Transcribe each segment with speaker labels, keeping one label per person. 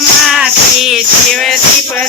Speaker 1: Shiva Shiva Shiva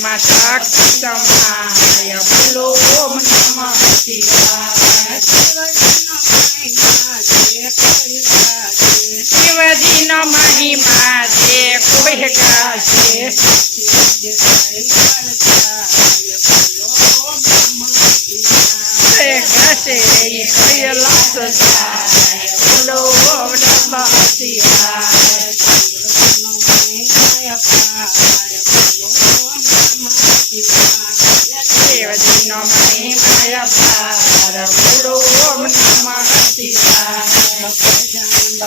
Speaker 1: Masak sama ayam belum Say, I say, I feel lots of time.